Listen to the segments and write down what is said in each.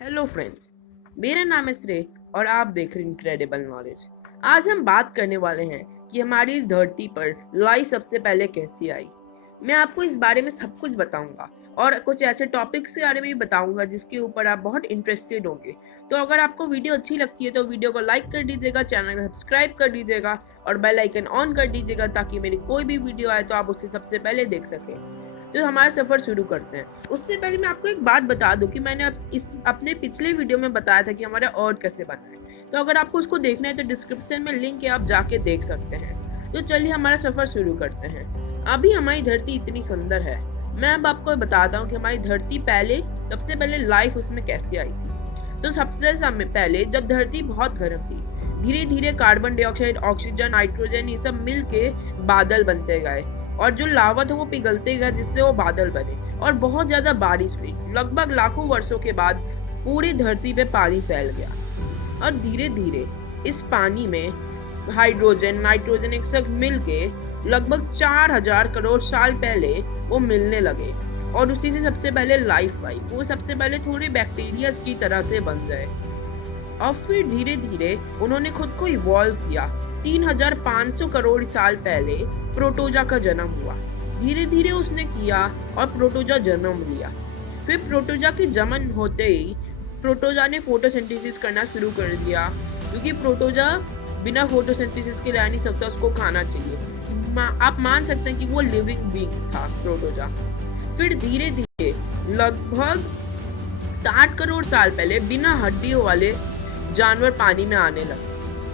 Hello friends, मेरा नाम है श्रेय और आप देख रहे हैं इनक्रेडिबल नॉलेज। आज हम बात करने वाले हैं कि हमारी इस धरती पर लाइफ सबसे पहले कैसी आई। मैं आपको इस बारे में सब कुछ बताऊंगा और कुछ ऐसे टॉपिक्स के बारे में भी बताऊंगा जिसके ऊपर आप बहुत इंटरेस्टेड होंगे। तो अगर आपको वीडियो अच्छी लगती है तो वीडियो को लाइक कर दीजिएगा, चैनल को सब्सक्राइब कर दीजिएगा और बेल आइकन ऑन कर दीजिएगा ताकि मेरी कोई भी वीडियो आए तो आप उसे सबसे पहले देख सकें। तो हमारा सफर शुरू करते हैं। उससे पहले मैं आपको एक बात बता दूं कि मैंने अपने पिछले वीडियो में बताया था कि हमारा अर्थ कैसे बना है। तो अगर आपको उसको देखना है तो डिस्क्रिप्शन में लिंक है, आप जाके देख सकते हैं। तो चलिए हमारा सफर शुरू करते हैं। अभी हमारी धरती इतनी सुंदर है। मैं अब आपको बताता हूँ कि हमारी धरती सबसे पहले लाइफ उसमें कैसे आई थी। तो सबसे पहले जब धरती बहुत गर्म थी, धीरे धीरे कार्बन डाइऑक्साइड, ऑक्सीजन, नाइट्रोजन ये सब मिल के बादल बनते गए और जो लावा था वो पिघलते गया जिससे वो बादल बने और बहुत ज्यादा बारिश हुई। लगभग लाखों वर्षों के बाद पूरी धरती पे पानी फैल गया और धीरे धीरे इस पानी में हाइड्रोजन, नाइट्रोजन एक साथ मिलके लगभग 4000 करोड़ साल पहले वो मिलने लगे और उसी से सबसे पहले लाइफ आई। वो सबसे पहले थोड़े बैक्टीरिया की तरह से बन गए और फिर धीरे धीरे उन्होंने खुद को इवॉल्व किया। 3500 करोड़ साल पहले प्रोटोजा का जन्म हुआ। धीरे धीरे उसने किया और प्रोटोजा जन्म लिया। फिर प्रोटोजा के जन्म होते ही प्रोटोजा ने फोटोसिंथेसिस करना शुरू कर दिया, क्योंकि प्रोटोजा बिना फोटोसिंथेसिस के रह नहीं सकता, उसको खाना चाहिए। आप मान सकते हैं कि वो लिविंग बीइंग था प्रोटोजा। फिर धीरे धीरे लगभग 60 करोड़ साल पहले बिना हड्डियों वाले जानवर पानी में आने लगे।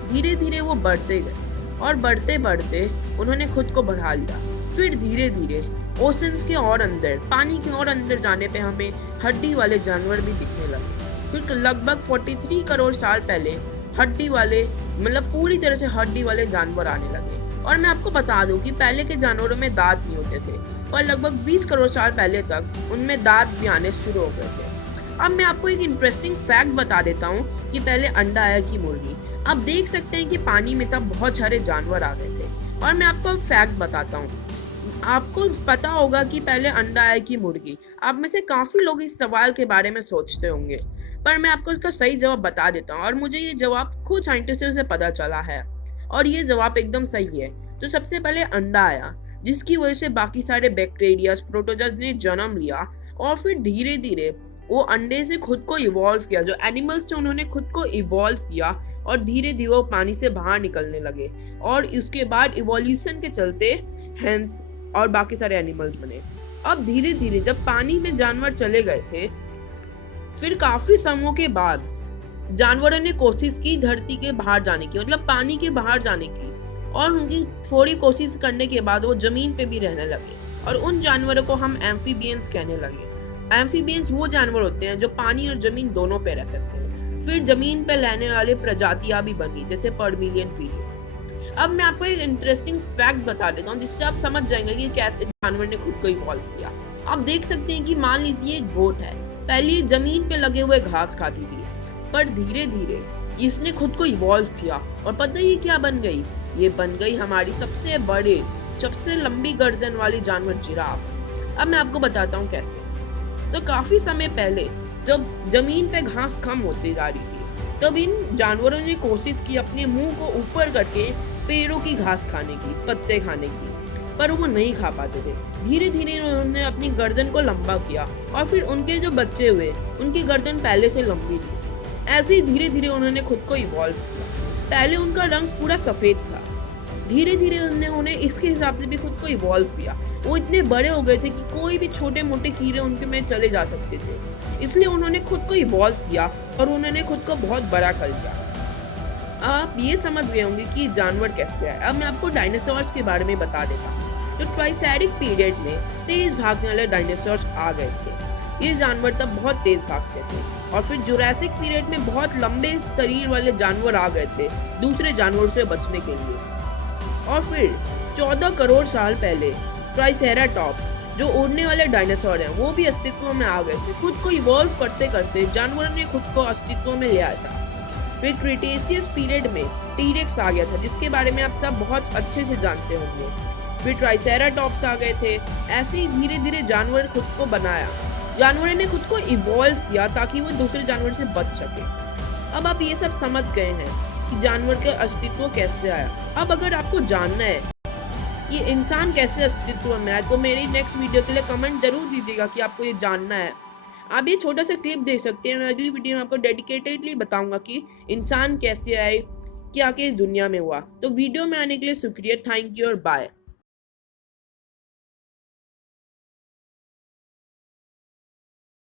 धीरे धीरे वो बढ़ते गए और बढ़ते बढ़ते उन्होंने खुद को बढ़ा लिया। फिर धीरे धीरे ओशंस के और अंदर, पानी के और अंदर जाने पे हमें हड्डी वाले जानवर भी दिखने लगे। फिर लगभग 43 करोड़ साल पहले हड्डी वाले, मतलब पूरी तरह से हड्डी वाले जानवर आने लगे। और मैं आपको बता दूं कि पहले के जानवरों में दांत नहीं होते थे और लगभग 20 करोड़ साल पहले तक उनमें दांत भी आने शुरू हो गए थे। अब मैं आपको एक इंटरेस्टिंग फैक्ट बता देता हूँ कि पहले अंडा आया कि मुर्गी। आप देख सकते हैं कि पानी में तब बहुत सारे जानवर आ गए थे। और मैं आपको फैक्ट बताता हूँ, आपको पता होगा कि पहले अंडा आया कि मुर्गी। आप में से काफी लोग इस सवाल के बारे में सोचते होंगे, पर मैं आपको इसका सही जवाब बता देता हूँ और मुझे ये जवाब खुद साइंटिस्टों से पता चला है और ये जवाब एकदम सही है। तो सबसे पहले अंडा आया, जिसकी वजह से बाकी सारे बैक्टीरिया, प्रोटोजोआ ने जन्म लिया और फिर धीरे धीरे वो अंडे से खुद को इवॉल्व किया। जो एनिमल्स थे उन्होंने खुद को इवॉल्व किया और धीरे धीरे वो पानी से बाहर निकलने लगे और उसके बाद इवोल्यूशन के चलते हेंस और बाकी सारे एनिमल्स बने। अब धीरे धीरे जब पानी में जानवर चले गए थे, फिर काफी समयों के बाद जानवरों ने कोशिश की धरती के बाहर जाने की, मतलब पानी के बाहर जाने की, और उनकी थोड़ी कोशिश करने के बाद वो जमीन पे भी रहने लगे और उन जानवरों को हम एम्फीबियंस कहने लगे। एम्फीबियंस वो जानवर होते हैं जो पानी और जमीन दोनों पे रह सकते हैं। फिर जमीन पे रहने वाले प्रजातियां भी बनी, जैसे पर्मिलियन पीरियड। अब मैं आपको एक इंटरेस्टिंग फैक्ट बता देता हूँ जिससे आप समझ जाएंगे कि कैसे जानवर ने खुद को इवॉल्व किया। आप देख सकते हैं कि मान लीजिए एक गोट है, पहले जमीन पे लगे हुए घास खाती थी, पर धीरे धीरे इसने खुद को इवॉल्व किया और पता ही क्या बन गई? ये बन गई हमारी सबसे बड़े, सबसे लंबी गर्दन वाली जानवर, जिराफ। अब मैं आपको बताता हूँ कैसे। तो काफी समय पहले जब जमीन पे घास कम होती जा रही थी, तब इन जानवरों ने कोशिश की अपने मुंह को ऊपर करके पेड़ों की घास खाने की, पत्ते खाने की, पर वो नहीं खा पाते थे। धीरे धीरे उन्होंने अपनी गर्दन को लंबा किया और फिर उनके जो बच्चे हुए, उनकी गर्दन पहले से लंबी थी। ऐसे ही धीरे धीरे उन्होंने खुद को इवॉल्व किया। पहले उनका रंग पूरा सफेद था, धीरे धीरे उन्होंने इसके हिसाब से भी खुद को इवॉल्व किया। वो इतने बड़े हो गए थे कि कोई भी छोटे मोटे कीड़े उनके में चले जा सकते थे, इसलिए उन्होंने खुद को इवॉल्व किया और उन्होंने खुद को बहुत बड़ा कर लिया। आप ये समझ गए होंगे कि जानवर कैसे है। अब मैं आपको डायनासोर्स के बारे में बता देता हूँ। तो ट्राइसेरिक पीरियड में तेज भागने वाले डायनासोर्स आ गए थे। ये जानवर तब बहुत तेज भागते थे और फिर जुरासिक पीरियड में बहुत लंबे शरीर वाले जानवर आ गए थे दूसरे जानवरों से बचने के लिए। और फिर 14 करोड़ साल पहले ट्राइसेराटॉप्स, जो उड़ने वाले डायनासोर हैं, वो भी अस्तित्व में आ गए थे। खुद को इवॉल्व करते करते जानवरों ने खुद को अस्तित्व में ले आया था। फिर क्रिटेशियस पीरियड में टीरेक्स आ गया था, जिसके बारे में आप सब बहुत अच्छे से जानते होंगे। फिर ट्राइसेराटॉप्स आ गए थे। ऐसे ही धीरे धीरे जानवर खुद को बनाया जानवरों ने खुद को इवॉल्व किया ताकि वो दूसरे जानवर से बच सके। अब आप ये सब समझ गए हैं कि जानवर का अस्तित्व कैसे आया। अब अगर आपको जानना है कि इंसान कैसे अस्तित्व में आया तो मेरी नेक्स्ट वीडियो के लिए कमेंट जरूर दीजिएगा कि आपको ये जानना है। आप ये छोटा सा क्लिप देख सकते हैं। मैं अगली वीडियो में आपको डेडिकेटेडली बताऊंगा कि इंसान कैसे आए, क्या क्या इस दुनिया में हुआ। तो वीडियो में आने के लिए शुक्रिया, थैंक यू और बाय।